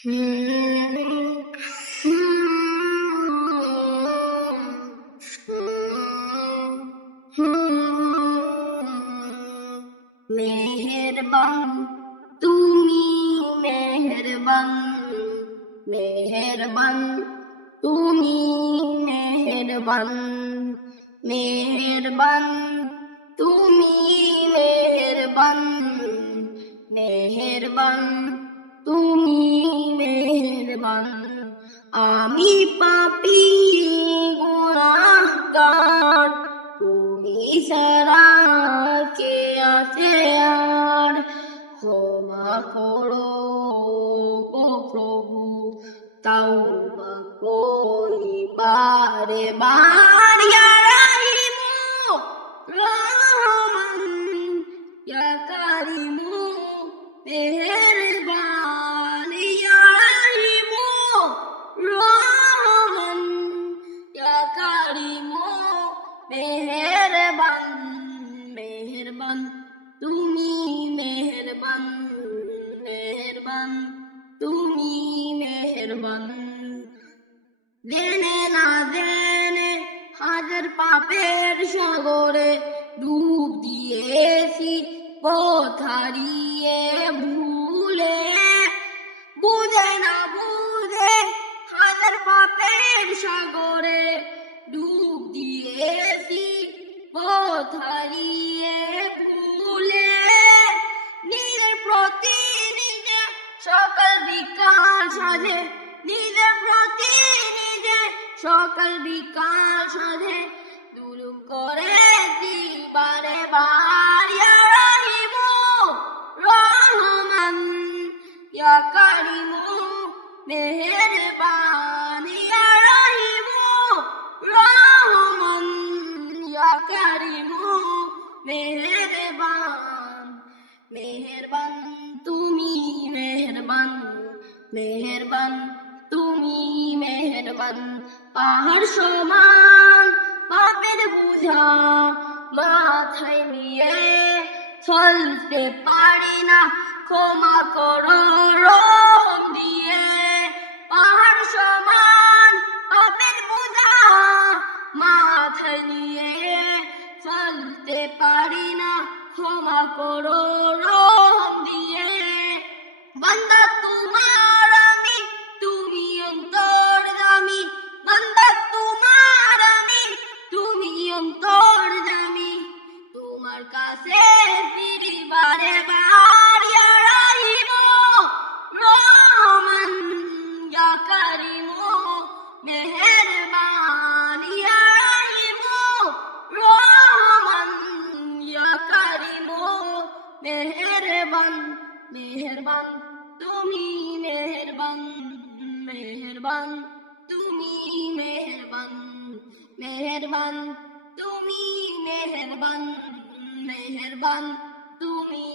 মেহেরবান তুমি মেহেরবান, মেহেরবান তুমি মেহেরবান, মেহেরবান তুমি মেহেরবান, মেহেরবান তুমি মেহেরবান। আমি পাপী গুনাহগার, তুমি ছাড়া কে আছে আর? ক্ষমা করো গো প্রভু, তাওবা করি বারে বার। ইয়া রাহিমু রহমান, ইয়া কারিমু মেহেরবান। ইয়া রাহিমু রহমান, ইয়া কারিমু মেহেরবান, মেহেরবান তুমি মেহেরবান, মেহেরবান তুমি মেহেরবান। দেনে না দেনে হাজার পাপের সাগরে ডুব দিয়েছি, পথ হারিয়ে ভুলে। বুঝে না বুঝে হাজার পাপের সাগরে ডুব দিয়েছি, পথ হারিয়ে ভুলে। নিজের প্রতি নিজে সকাল বিকাল সাধে, নিজের প্রতি নিজে সকাল বিকাল সাধে জুলুম করেছি বারে বার। ইয়া রাহিমু রহমান, ইয়া কারিমু মেহেরবান। ইয়া রাহিমু রহমান, ইয়া কারিমু মেহেরবান, মেহেরবান তুমি মেহেরবান, মেহেরবান তুমি মেহেরবান। পাহাড় সমান পাপের বোঝা মাথায় নিয়ে চলতে পারি না, ক্ষমা করো রহম দিয়ে। পাহাড় সমান পাপের বোঝা মাথায় নিয়ে চলতে পারি না, ক্ষমা করো রহম দিয়ে। বান্দা তোমার আমি, তুমি অন্তর্যামী। বান্দা তোমার আমি, তুমি অন্তর্যামী। তোমার কাছে ফিরি বারে বার। ইয়া রাহিমু রহমান, ইয়া কারিমু মেহেরবান। ইয়া রাহিমু রহমান, ইয়া কারিমু মেহেরবান, মেহেরবান তুমি মেহেরবান, মেহেরবান তুমি মেহেরবান, মেহেরবান তুমি মেহেরবান, মেহেরবান তুমি